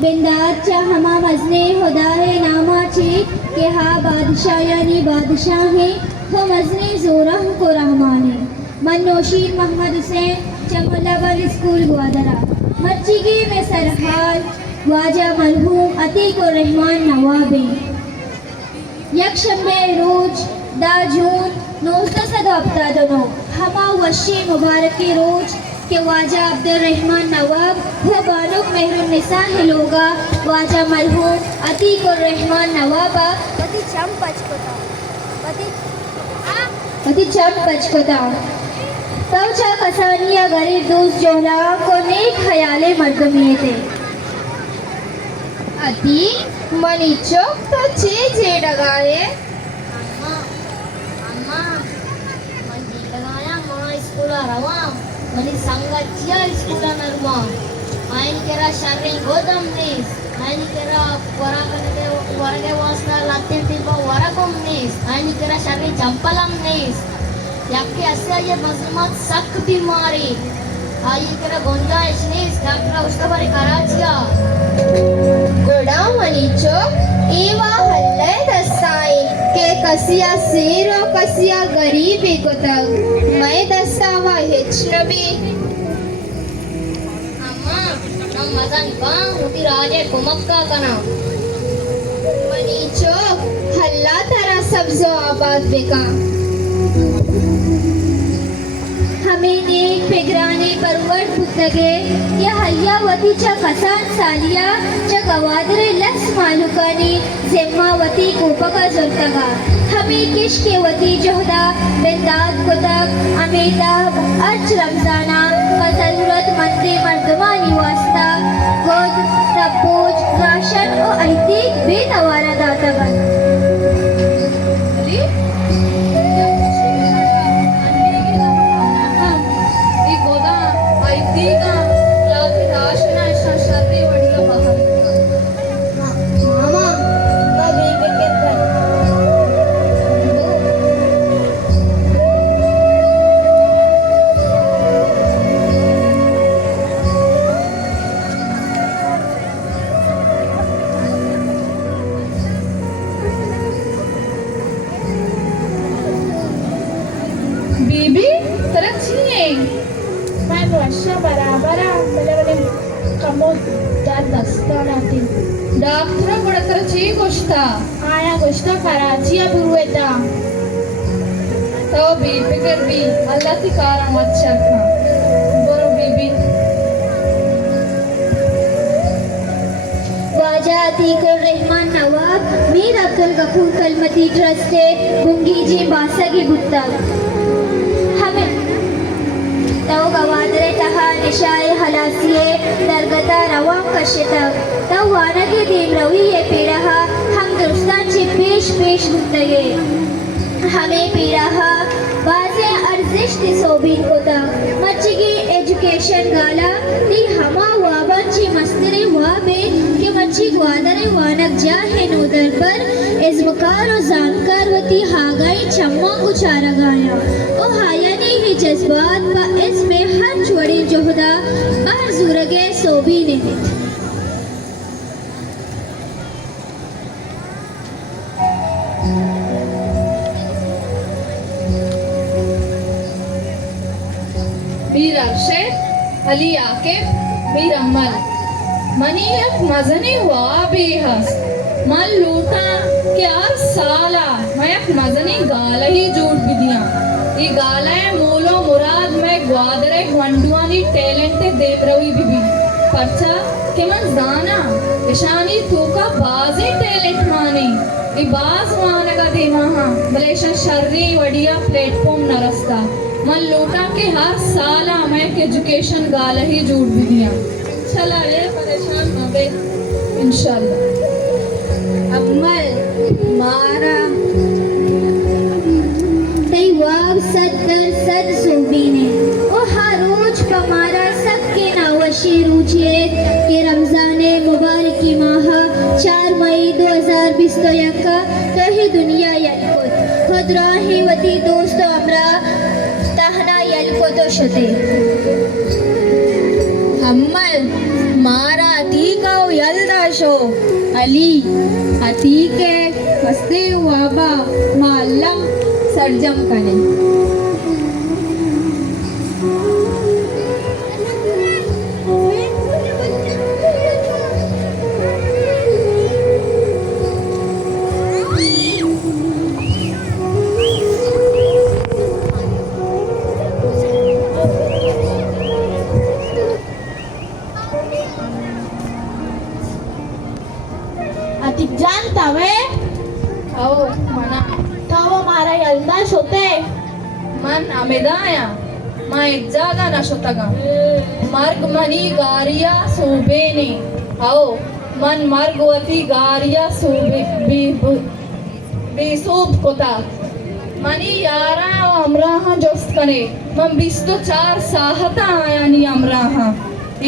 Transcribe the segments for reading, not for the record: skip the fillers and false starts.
बिंदातच्या हमा मजने खुदा है नामाची के हा बादशाह यानी बादशाह है हो मजने जोरा को रहमाने मन नौशीन मोहम्मद हुसैन चमुल्लाबल स्कूल ग्वादरा मच्चिगी में सरहाल वाजा मरहूम अतीक और रहमान नवाबे यकशंबे रोज दा जून 1979 हमा वशी मुबारक के रोज के वाजा अब्दुल रहमान नवाब वो बानुक मेहरुन्निसा हिलोगा वाजा मरहूम अतीक और रहमान नवाबा पति चम पचकोता तवचा कसानिया गरीब दोस्त जोला को नेक ख्याले मरदमिए थे अति मनी चौक तो चे डगाए अम्मा मंदी लगाया माँ स्कूल रवा मनी संगतिया स्कूल नरमा आइन केरा शर्री गोदम नीस आइन केरा वरगे वास्ता लाते टिपा वरगम नीस आइन केरा शर्री चंपलम नीस याके असे ये मजलूमत सख्त बीमारी आई केरा गुंजाइश नीस डॉक्टर उसका बारे कराचिया गोड़ा मनी चौक एवा हल्ले दस्ताई के कसिया सेरो कसिया गरीबी को तक मैं दस्तावा हिचनबी अम्मा नम मजन का मुती राजे कुमक्का कना मनी चौक हल्ला तरा सब्जो आबाद बेका हमें नेक पेगराने परवट पुतगे या हल्यावतीच्या कसान सालिया च्या गवादरे लस मालुकानी जिम्मावती कोपका जोरतगा हमें किश्के वती जोहदा बिंदात कुतक अमेताब अर्च रमजाना का जरूरत मंदे मर्दमानी वास्ता गोद तपोज राशन और अहतीक बेतवारा दातागन बीबी तरह छीने मैं वर्षा बराबरा बले कमो दार दस्तानाती डॉक्टर बड़कर ची गोष्टा आया गोष्टा कराचिया बुरुएता तो बीबी कर बी अल्लाह ती कारण अच्छा था बोलो बीबी वाजा अतीक और रहमान नवाब मीर अब्दुल गफूर कलमती ट्रस्टे बुंगीजी बासगी बुत्तग हमें तो गवादरे तहा निशाए हलासिए दरगता रवाम कशतग तो वानगे देव रवी ये पेड़हा हम दुरुस्तान से पेश बुत्तगे हमें पेड़हा बाजे अर्जिश ती सोबीन कोता मच्चिगी एजुकेशन गाला ती हमा वाबंची मस्तरे वाबे के मच्ची ग्वादरे वानक जा है नोदर पर इज़्मकार और जानकार वती हागाई चम्मा उचारा गाया ओ हायानी ही जज्बात बा इसमें हर चुड़ी जोहदा बाहर जुरगे सोबी ने मीर अरशद अली आकिब मीर अम्मल मनी एक मजनी हुआ बेहस मन लूटा क्या साला मैं एक मजनी गाला ही जोड़ दिया ये गाला है मोलो मुराद मैं ग्वादरे वंडुआनी टैलेंट देवरवी बीबी परचा के मन जाना ईशानी तूका बाजी टैलेंट माने ये बाज माने का दे वहाँ बलेशा शर्री वडिया प्लेटफॉर्म नरस्ता मन लूटा के हर साल मैं एजुकेशन गाला ही जोड़ दिया चला ले परेशान न बे इंशाल्लाह अम्मल मारा तई वाव सद सोबी ने ओ हर रोज पमारा सबके नावशी रूचिए के रमजाने मुबारकी माह 4 मई 2021 तो ही दुनिया यलकुत खुद राही वती दोस्त अमरा तहना यलकुत शते अम्मल मारा टीका यल्दा अली अतीके हस्ते वाबा माल्लम सरजम कने अतिक जानता वे आओ मना तो वो मारा यल्दाश होते मन अमेदाया मैं ज्यादा न शोतगा मर्ग मनी गारिया सूबेने आओ मन मर्गवती गारिया सूबे बेसूब कोता मनी यारा अमराहा जोस्त कने मन 24 साहता आयानी अमराहा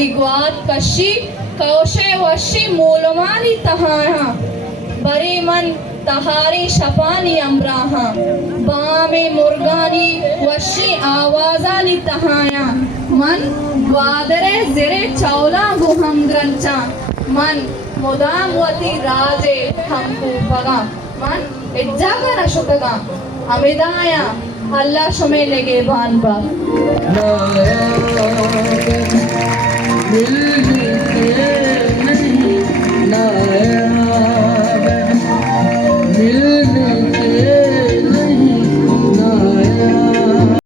इगवात कशी कौशे वशी मूलमानी तहाहा बरे मन तहारी शपानी अमराहा बामे मुर्गानी वशी आवाजानी तहाया मन वादरे जिरे चौला गुहम ग्रंचा मन मुदाम वती राजे हमको पगा मन इज्जागा नशुतगा अमिदाया अल्लाह शुमे लगे बान बा